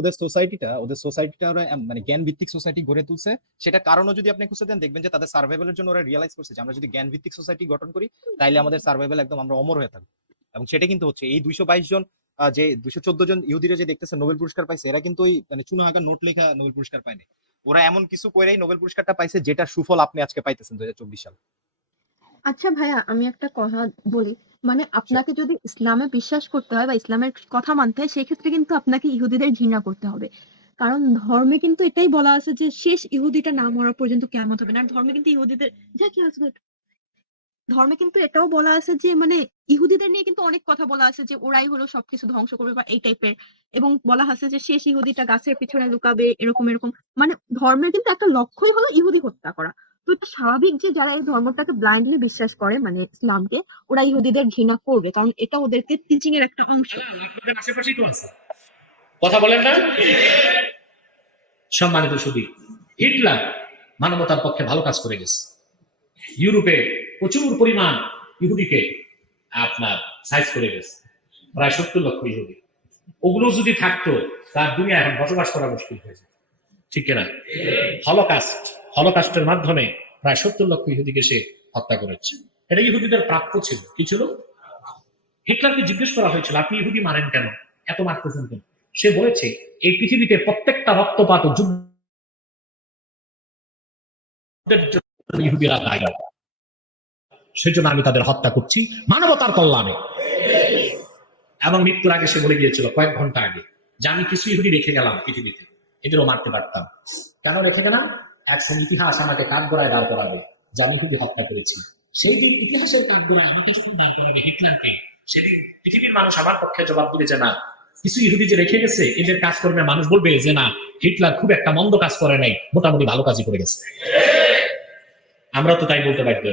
ওদের সোসাইটিটা ওরা মানে জ্ঞান ভিত্তিক সোসাইটি গড়ে তুলছে। সেটা কারণও যদি আপনি খুঁজে দেন, দেখবেন যে তাদের সার্ভাইভালের জন্য ওরা রিয়েলাইজ করছে যে আমরা যদি জ্ঞান ভিত্তিক সোসাইটি গঠন করি তাইলে আমাদের সার্ভাইভাল একদম আমরা অমর হয়ে থাকবো। এবং সেটা কিন্তু হচ্ছে এই 222 জন যে 214 জন ইহুদিরা যে দেখতেছে নোবেল পুরস্কার পাইছে, এরা কিন্তু ওই মানে চুনাহাগা নোট লেখা নোবেল পুরস্কার পায়নি। ওরা এমন কিছু করেই নোবেল পুরস্কারটা পাইছে যেটা সুফল আপনি আজকে পাইতেছেন 2024 সালে। আচ্ছা ভাইয়া, আমি একটা কথা বলি, মানে আপনাকে যদি ইসলামে বিশ্বাস করতে হয় বা ইসলামের কথা মানতে হয়, সেক্ষেত্রে কিন্তু আপনাকে ইহুদিদের ঘৃণা করতে হবে। কারণ ধর্মে কিন্তু এটাই বলা আছে যে শেষ ইহুদিটা না মরা পর্যন্ত কিয়ামত হবে না। আর ধর্মে কিন্তু ইহুদিদের যা কি আসবে, ধর্মে কিন্তু এটাও বলা আছে যে মানে ইহুদিদের নিয়ে কিন্তু অনেক কথা বলা আছে যে ওরাই হলো সবকিছু ধ্বংস করবে বা এই টাইপের, এবং বলা আছে যে শেষ ইহুদিটা গাছের পিছনে লুকাবে, এরকম এরকম। মানে ধর্মের কিন্তু একটা লক্ষ্যই হলো ইহুদি হত্যা করা। তো এটা স্বাভাবিক যে যারা এই ধর্মটাকে ব্লাইন্ডলি বিশ্বাস করে, মানে ইসলামকে, ওরা ইহুদিদের ঘৃণা করবে, কারণ এটা ওদেরকে টিচিং এর একটা অংশ। আপনাদের আশেপাশেই তো আছে, কথা বলেন না? সম্মানিত সুধী, হিটলার মানবতার পক্ষে ভালো কাজ করে গেছে। ইউরোপে প্রচুর পরিমাণ ইহুদিকে আপনার সাইজ করে গেছে, প্রায় 70 লক্ষ ইহুদি। ওগুলো যদি থাকতো তার দুনিয়া এখন বসবাস করা মুশকিল হয়ে যেত, ঠিক কিনা? হলোকাস্টের মাধ্যমে প্রায় 70 লক্ষ ইহুদিকে সে হত্যা করেছে। এটা ইহুদিদের প্রাপ্য ছিল। কি ছিল? হিটলারকে জিজ্ঞেস করা হয়েছিল, আপনি ইহুদি মারেন কেন, এত মারতেছেন কেন? সে বলেছে, এই পৃথিবীতে প্রত্যেকটা রক্তপাত ও যুদ্ধের জন্য ইহুদিরা দায়ী, সেজন্য আমি তাদের হত্যা করছি মানবতার কল্যাণে। এবং মৃত্যুর আগে সে বলে গিয়েছিল কয়েক ঘন্টা আগে, যে আমি কিছু ইহুদি রেখে গেলাম পৃথিবীতে, এদেরও মারতে পারতাম। কেন রেখে গেলাম? একদিন ইতিহাস আমাকে কাঠগড়ায় দাঁড় করাবে যে আমি ইহুদি হত্যা করেছি। সেই দিন ইতিহাসের কাঠগড়ায় আমাকে যখন দাঁড় করাবে হিটলারকে, সেদিন পৃথিবীর মানুষ আমার পক্ষে জবাব দিবে যে না, কিছু ইহুদি যে রেখে গেছে, এদের কাজকর্মে মানুষ বলবে যে না, হিটলার খুব একটা মন্দ কাজ করে নাই, মোটামুটি ভালো কাজই করে গেছে। আমরা তো তাই বলতে বাধ্য।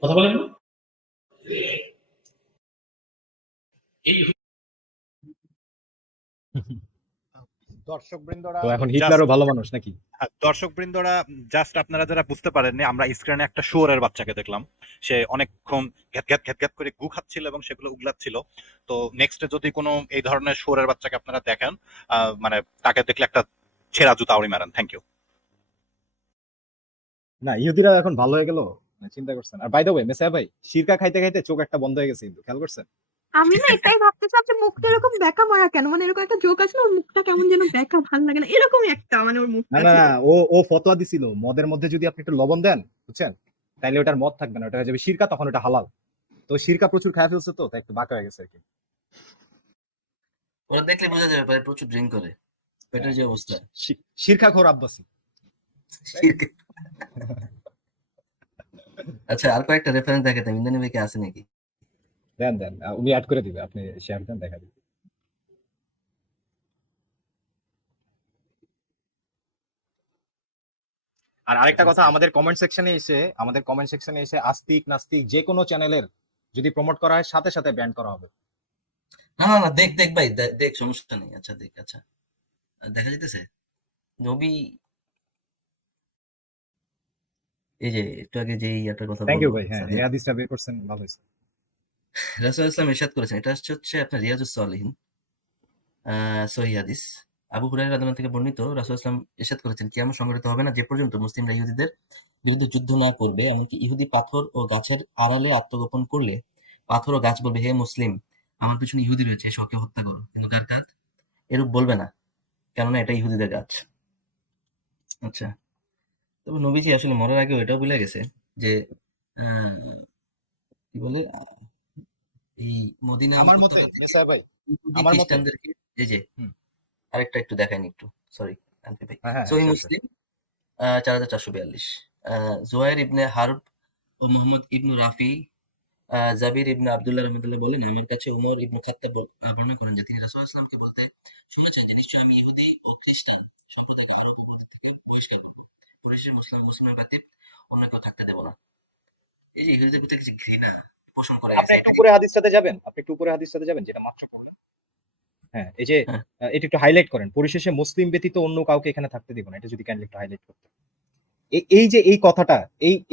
কথা বলেন না? এই দর্শকবৃন্দরা তো এখন হিটলারও ভালো মানুষ নাকি? দর্শকবৃন্দরা জাস্ট আপনারা যারা বুঝতে পারেননি, আমরা স্ক্রিনে একটা শুয়োরের বাচ্চাকে দেখলাম। সে অনেকক্ষণ ঘ্যাত ঘ্যাত ঘ্যাত ঘ্যাত করে গু খাচ্ছিল এবং সেগুলো উগলাচ্ছিল। তো নেক্সটে যদি কোনো এই ধরনের শুয়োরের বাচ্চাকে আপনারা দেখেন, মানে তাকে দেখলে একটা ছেঁড়া জুতা উড়ি মারেন। Thank you. না, ইহুদিরা এখন ভালো হয়ে গেল, চিন্তা করছেন? আর বাই দ্য ওয়ে মেসায়া ভাই, সিরকা খাইতে খাইতে চোখ একটা বন্ধ হয়ে গেছে, কিন্তু খেয়াল করছেন? আমি না এটাই ভাবতেছিলাম যে মুখটা এরকম বেঁকা মারা কেন, মানে এরকম একটা জোক আছে না, ওর মুখটা কেমন যেন বেঁকা, ভাল লাগে না, এরকমই একটা মানে ওর না মুখটা না ছিল। না, ও ফতোয়া দিছিল মদের মধ্যে যদি আপনি একটু লবণ দেন, বুঝছেন, তাইলে ওটার মদ থাকবে না, ওটা হয়ে যাবে সিরকা, তখন ওটা হালাল। তো সিরকা প্রচুর খায় ফেলছে, তো তাই একটু বাঁকা হয়ে গেছে আর কি। ওরা দেখলে বোঝা যাবে ভাই প্রচুর ড্রিঙ্ক করে, পেটের যে অবস্থা। সিরকা খোর আব্বাসি। আচ্ছা, আর কয়েকটা রেফারেন্স দেখাতাম, ইন্দ্রাণী ভাই কি আছে নাকি? দেন দেন, উনি অ্যাড করে দিবে, আপনি শেয়ার দেন, দেখা দিবে। আর আরেকটা কথা, আমাদের কমেন্ট সেকশনে এসে আস্তিক নাস্তিক যে কোনো চ্যানেলের যদি প্রমোট করা হয়, সাথে সাথে ব্যান করা হবে। না না না, দেখ দেখ ভাই, দেখ সমস্যা নেই। আচ্ছা দেখ, আচ্ছা দেখা যেতেছে নবী, এই যে একটু আগে যে ইয়াটার কথা থ্যাংক ইউ বললো ভাই, হ্যাঁ এই হাদিসটা বের করছেন, ভালো হয়েছে। রাসূল ইসলাম ইরশাদ করেছেন, এটা হচ্ছে আপনার রিয়াজুস সালিহিন, সহিহ হাদিস। আবু হুরায়রা রাদিয়াল্লাহু থেকে বর্ণিত, রাসূল ইসলাম ইরশাদ করেছেন, কিয়ামত সংঘটিত হবে না যে পর্যন্ত মুসলিমরা ইহুদিদের বিরুদ্ধে যুদ্ধ না করবে। এমনকি ইহুদি পাথর ও গাছের আড়ালে আত্মগোপন করলে পাথর ও গাছ বলবে, হে মুসলিম, আমার পিছনে ইহুদি রয়েছে, এসে হত্যা করো। কিন্তু তার কাজ এরূপ বলবে না, কেননা এটা ইহুদিদের গাছ। আচ্ছা, তবে নবীজি আসলে মরার আগেও এটাও বলে গেছে যে কি বলে, এই মদিনা আমার মতে উপত্যকা থেকে মেসায়া ভাই, ইহুদি আমার মতে খ্রিস্টানদেরকে, এই যে হুম, আরেকটা একটু দেখাইনি, একটু সরি ভাই, হ্যাঁ হ্যাঁ, সহিহ sure, sure. মুসলিম 4442, জুয়াইর ইবনে হারব ও মোহাম্মদ ইবনু রাফি, জাবির ইবনে আব্দুল্লাহ রহমতুল্লাহ বলেন, আমার কাছে উমর ইবনু খাত্তাব বর্ণনা করেন যে তিনি রাসূল ইসলামকে বলতে শুনেছেন যে নিশ্চয় আমি ইহুদি ও খ্রিস্টান সম্প্রদায়কে আরব উপজাতি থেকে বহিষ্কার করবো, পরিশেষে মুসলমান ব্যতীত অন্য কেউ থাকতে দেব না। এই যে ইহুদিদের প্রতি কিছু ঘৃণা পোষণ করা আপনি গেছে, একটু উপরে হাদিসটাতে যাবেন, যেটা মাত্র পড়লেন। হ্যাঁ, এই যে হ্যাঁ। এটা একটু হাইলাইট করেন, পরিশেষে মুসলিম ব্যতীত অন্য কাউকে এখানে থাকতে দিব না, এটা যদি কাইন্ডলি একটু হাইলাইট করতে। এই যে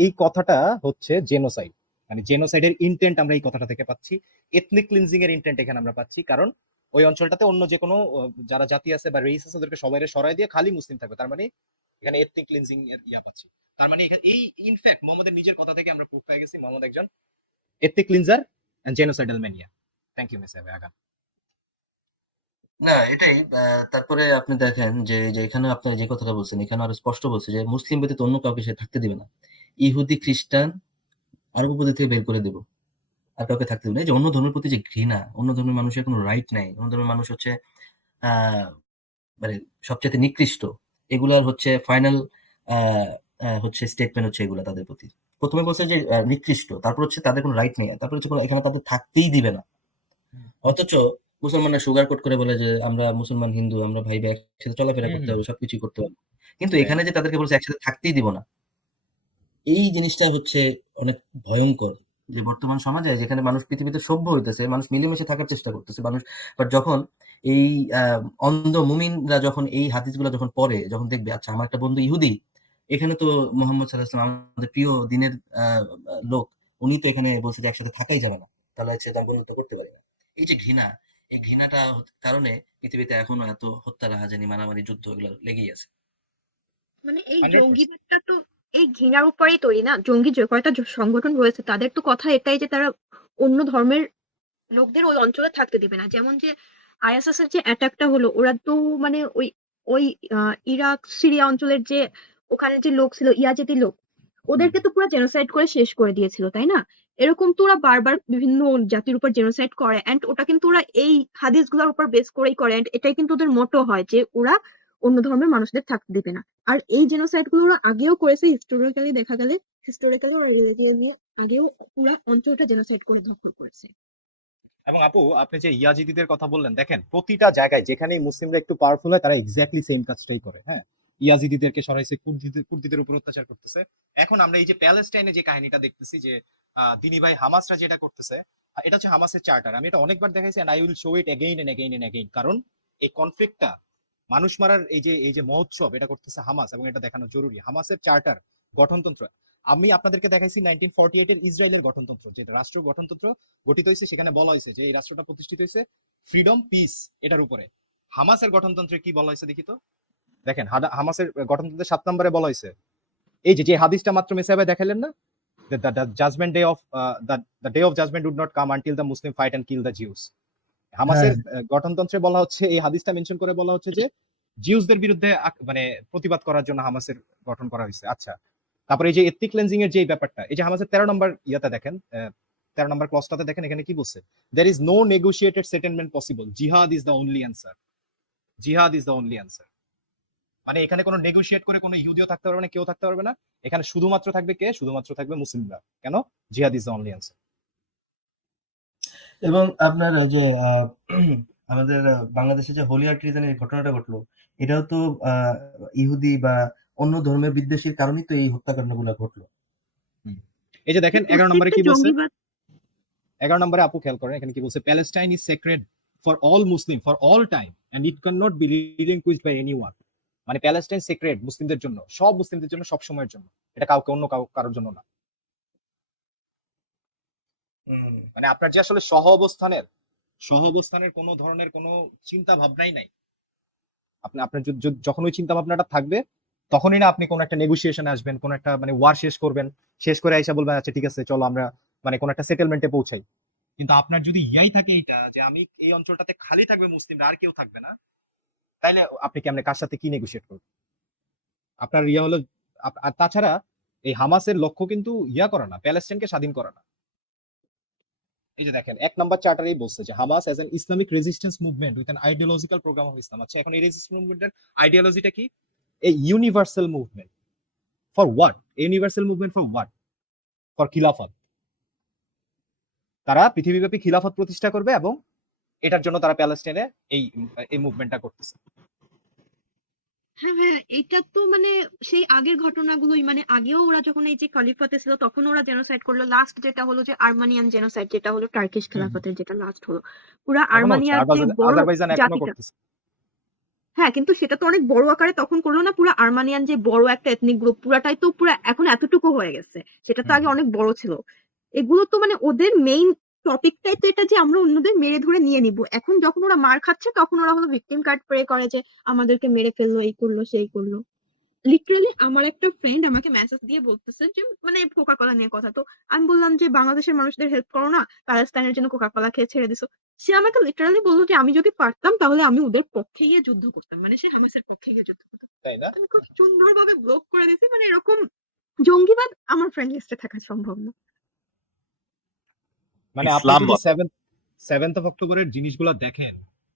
এই কথাটা হচ্ছে জেনোসাইড, মানে জেনোসাইডের ইন্টেন্ট আমরা এই কথাটা থেকে পাচ্ছি, এথনিক ক্লিনজিং এর ইন্টেন্ট এখানে আমরা পাচ্ছি, কারণ ওই অঞ্চলটাতে অন্য যে কোনো যারা জাতি আছে বা রেস আছে ওদেরকে সবাই সরাই দিয়ে খালি মুসলিম থাকবে, তার মানে এখানে এথনিক ক্লিনজিং এর ইয়া পাচ্ছি। তার মানে এখানে এই ইনফ্যাক্ট মোহাম্মদের নিজের কথা থেকে আমরা প্রুফ পেয়ে গেছি, মোহাম্মদ একজন ethnic cleanser and genocidal mania. Thank you মেসাবে আগান। না এটাই, তারপরে আপনি দেখেন যে যে এখানে আপনার যে কথাটা বলছেন, এখানে আরো স্পষ্ট বলছে যে মুসলিম ব্যতীত অন্য কাউকে সে থাকতে দিবে না, ইহুদি খ্রিস্টান আরব উপজাতি থেকে বের করে দেব, আর কাউকে থাকতে দেবে না। এই যে অন্য ধর্মের প্রতি যে ঘৃণা, অন্য ধর্মের মানুষের কোনো রাইট নাই, অন্য ধর্মের মানুষ হচ্ছে আহ মানে সবচেয়ে নিকৃষ্ট, এগুলার হচ্ছে ফাইনাল হচ্ছে স্টেটমেন্ট হচ্ছে এগুলা তাদের প্রতি। প্রথমে বলছে যে নিকৃষ্ট, তারপর হচ্ছে তাদের কোনো রাইট নেই, তারপর হচ্ছে এখানে তাদের থাকতেই দিবে না। অথচ মুসলমানরা সুগার কোট করে বলে যে আমরা মুসলমান হিন্দু, আমরা ভাই ভাই একসাথে চলাফেরা করতে হবে, সবকিছু করতে হবে, কিন্তু এখানে যে তাদেরকে বলছে একসাথে থাকতেই দিব না, এই জিনিসটা হচ্ছে অনেক ভয়ঙ্কর। যে বর্তমান সমাজে যেখানে মানুষ পৃথিবীতে সভ্য হইতেছে, মানুষ মিলেমিশে থাকার চেষ্টা করতেছে, মানুষ বাট যখন এই অন্ধ মুমিনরা যখন এই হাদিসগুলো যখন পড়ে, যখন দেখবে আচ্ছা আমার একটা বন্ধু ইহুদি, এখানে তো মোহাম্মদ সাল্লাল্লাহু আলাইহি ওয়াসাল্লাম আমাদের প্রিয় দিনের লোক, উনি তো এখানে বলছে যে একসাথে থাকাই যাবে না, তাহলে হচ্ছে তার বন্ধুত্ব করতে পারে না। এই যে ঘৃণা, এই ঘৃণাটা কারণে পৃথিবীতে এখনো এত হত্যা, রাহাজানি, মারামারি, যুদ্ধ এগুলো লেগেই আছে। মানে এই 100%। জঙ্গিবাদটা তো এই ঘৃণার উপরেই তৈরি না। জঙ্গি যে কয়টা সংগঠন রয়েছে তাদের তো কথা এটাই যে তারা অন্য ধর্মের লোকদের ওই অঞ্চলে থাকতে দিবে না। যেমন যে আইএসএস এর যে অ্যাটাকটা হলো, ওরা তো মানে ওই ওই ইরাক সিরিয়া অঞ্চলের যে ওখানে যে লোক ছিল, ইয়াজিদি লোক, ওদেরকে তো পুরো জেনোসাইড করে শেষ করে দিয়েছিল, তাই না? এরকম তো ওরা বারবার বিভিন্ন জাতির উপর জেনোসাইড করে, এন্ড ওটা কিন্তু ওরা এই হাদিসগুলোর উপর বেস করেই করে, এন্ড এটাই কিন্তু ওদের মোটো হয় যে ওরা অন্য ধর্মের মানুষদের থাকতে দেবে না। আর এই জেনোসাইড গুলো ওরা আগেও করেছে, হিস্টোরিক্যালি দেখা গেলে, হিস্টোরিক্যালি আগেও পুরো অঞ্চলটা জেনোসাইড করে দখল করেছে। এবং আপু আপনি যে ইয়াজিদিদের কথা বললেন, দেখেন প্রতিটা জায়গায় যেখানেই মুসলিমরা একটু পাওয়ারফুল হয় তারা এক্স্যাক্টলি সেম কাজটাই করে। হ্যাঁ, ইয়াজিদিদেরকে সরাইছে, কুর্দিদের উপর অত্যাচার করতেছে। এখন আমরা এই যে প্যালেস্টাইনে যে কাহিনীটা দেখতেছি যে দিনী ভাই হামাসরা যেটা করতেছে, এটা হচ্ছে হামাসের চার্টার। আমি এটা অনেকবার দেখাইছি and I will show it again and again and again, কারণ এই কনফ্লিক্টটা, মানুষ মারার এই যে মহোৎসব, এটা করতেছে হামাস, এবং এটা দেখানো জরুরি। হামাসের চার্টার, গঠনতন্ত্র, আমি আপনাদেরকে দেখাইছি 1948 এর ইসরায়েলের গঠনতন্ত্র, যে রাষ্ট্র গঠনতন্ত্র গঠিত হয়েছে, সেখানে বলা হয়েছে যে এই রাষ্ট্রটা প্রতিষ্ঠিত হয়েছে ফ্রিডম পিস এটার উপরে। হামাসের গঠনতন্ত্রে কি বলা হয়েছে দেখি তো, দেখেন হামাসের গঠনতন্ত্রের 7 নম্বরে বলা হয়েছে এই যে হাদিসটা মাত্র মেসায় ভাই দেখালেন না, the day of judgment would not come until the Muslim fight and kill the Jews. হামাসের গঠনতন্ত্রে বলা হচ্ছে, এই হাদিসটা মেনশন করে বলা হচ্ছে যে জিউসদের বিরুদ্ধে মানে প্রতিবাদ করার জন্য হামাসের গঠন করা হয়েছে। আচ্ছা, তারপরে এই যে এথনিক ক্লেন্সিং এর যে ব্যাপারটা, এই যে হামাসের 13 নম্বর ইয়াতে দেখেন, 13 নম্বর ক্লজটাতে দেখেন, এখানে কি বলছে, there is no negotiated settlement possible, jihad is the only answer, jihad is the only answer। মানে এখানে কোনো নেগোশিয়েট করে কোনো ইহুদিও থাকতে পারবে না, কেউ থাকতে পারবে না, এখানে শুধুমাত্র থাকবে কে, শুধুমাত্র থাকবে মুসলিমরা। কেন? জিহাদ ইজ দ্য অনলি আনসার। এবং আপনার যে আমাদের বাংলাদেশে যে হোলি আর্টিজানের ঘটনাটা ঘটলো, এটাও তো ইহুদি বা অন্য ধর্মের বিদ্বেষীর কারণেই তো এই হত্যাকাণ্ডগুলো ঘটলো। এই যে দেখেন 11 নম্বরে কি বলছে, জঙ্গিবাদ 11 নম্বরে আপু খেয়াল করেন, এখানে কি বলছে, Palestine is sacred for all Muslim for all time and it can not be relinquished by anyone. মানে প্যালেস্টাইন সেক্রেড মুসলিমদের জন্য, সব মুসলিমদের জন্য, সব সময়ের জন্য, এটা কাউকে অন্য কারোর জন্য না। মানে আপনার যে আসলে সহ অবস্থানের কোনো ধরনের কোনো চিন্তা ভাবনাই নাই, আপনার যখন ওই চিন্তা ভাবনাটা থাকবে তখনই না আপনি কোন একটা নেগোসিয়েশনে আসবেন, কোন একটা মানে ওয়ার শেষ করবেন, শেষ করে আইসা বলবেন আচ্ছা ঠিক আছে চলো আমরা মানে কোন একটা সেটেলমেন্টে পৌঁছাই। কিন্তু আপনার যদি ইয়াই থাকে এইটা যে আমি এই অঞ্চলটাতে খালি থাকবে মুসলিমরা, আর কেউ থাকবে না, তাইলে আপনি কেমনে কার সাথে কি নেগোশিয়েট করবেন? আপনার ইয়া হলো, আর তাছাড়া এই হামাসের লক্ষ্য কিন্তু ইয়া করা না, প্যালেস্টাইনকে স্বাধীন করা না। এই যে দেখেন 1 নম্বর চার্টারেই বলছে যে Hamas as an Islamic resistance movement with an ideological program of Islam. আচ্ছা, এখন এই রেজিস্ট্যান্স মুভমেন্টের আইডিওলজিটা কি? a universal movement for what? A universal movement for what? For খিলাফত। তারা পৃথিবীব্যাপী খিলাফত প্রতিষ্ঠা করবে এবং এটার জন্য তারা প্যালেস্টাইনে এই মুভমেন্টটা করতেছে। হ্যাঁ হ্যাঁ, এটা তো মানে সেই আগের ঘটনাগুলোই, মানে আগেও ওরা যখন এই যে খলিফাতে ছিল তখন ওরা জেনোসাইড করলো। লাস্ট যেটা হলো যে আর্মানিয়ান জেনোসাইড, যেটা হলো টার্কিশ খেলাফতের যেটা লাস্ট হলো, পুরা এখনো হচ্ছে, আর্মানিয়ার যে বড় আজারবাইজান এখনো জাতিটা, করতেছে। হ্যাঁ কিন্তু সেটা তো অনেক বড় আকারে তখন করলো না। পুরো আর্মানিয়ান যে বড় একটা এথনিক গ্রুপ, পুরাটাই তো পুরো এখন এতটুকু হয়ে গেছে, সেটা তো আগে অনেক বড় ছিল। এগুলো তো মানে ওদের মেইন টপিকটাই তো এটা যে আমরা অন্যদের মেরে ধরে নিয়ে নিব। এখন যখন ওরা মার খাচ্ছে তখন ওরা হলো ভিকটিম কার্ড প্লে করে যে আমাদেরকে মেরে ফেললো, এই করলো সেই করলো। লিটারালি আমার একটা ফ্রেন্ড আমাকে মেসেজ দিয়ে বলতেছে যে মানে কোকা কোলা নিয়ে কথা, তো আমি বললাম যে বাংলাদেশের মানুষদের হেল্প করো না, প্যালেস্টাইনের জন্য কোকা কোলা খেয়ে ছেড়ে দিছো। সে আমাকে লিটারালি বললো যে আমি যদি পারতাম তাহলে আমি ওদের পক্ষে গিয়ে যুদ্ধ করতাম, মানে সে হামাসের পক্ষে গিয়ে যুদ্ধ করতাম। তাই না? আমি খুব সুন্দরভাবে ব্লক করে দিয়েছি, মানে এরকম জঙ্গিবাদ আমার ফ্রেন্ড লিস্টে থাকা সম্ভব না। মানে আপনি যদি 7th অফ অক্টোবরের জিনিসগুলো দেখেন,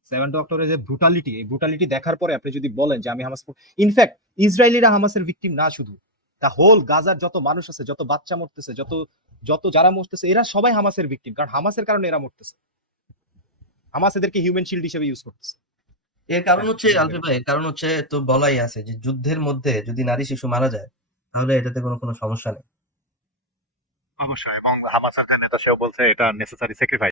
7th অফ অক্টোবরের যে ব্রুটালিটি, এই ব্রুটালিটি দেখার পরে আপনি যদি বলেন যে আমি হামাস, ইনফ্যাক্ট ইসরায়েলিরা হামাসের ভিকটিম না, শুধু দা হোল গাজার যত মানুষ আছে, যত বাচ্চা মরতেছে, যত যারা মরতেছে, এরা সবাই হামাসের ভিকটিম, কারণ হামাসের কারণে এরা মরতেছে। হামাস এদেরকে হিউম্যান শিল্ড হিসেবে ইউজ করতেছে। এর কারণ হচ্ছে আলফি ভাই, এর কারণ হচ্ছে তো বলাই আছে যে যুদ্ধের মধ্যে যদি নারী শিশু মারা যায় তাহলে এটাতে কোনো সমস্যা নেই। অবশ্যই, এবং হামাসের যে নেতা সেও বলছে এটা নেসেসারি স্যাক্রিফাইস।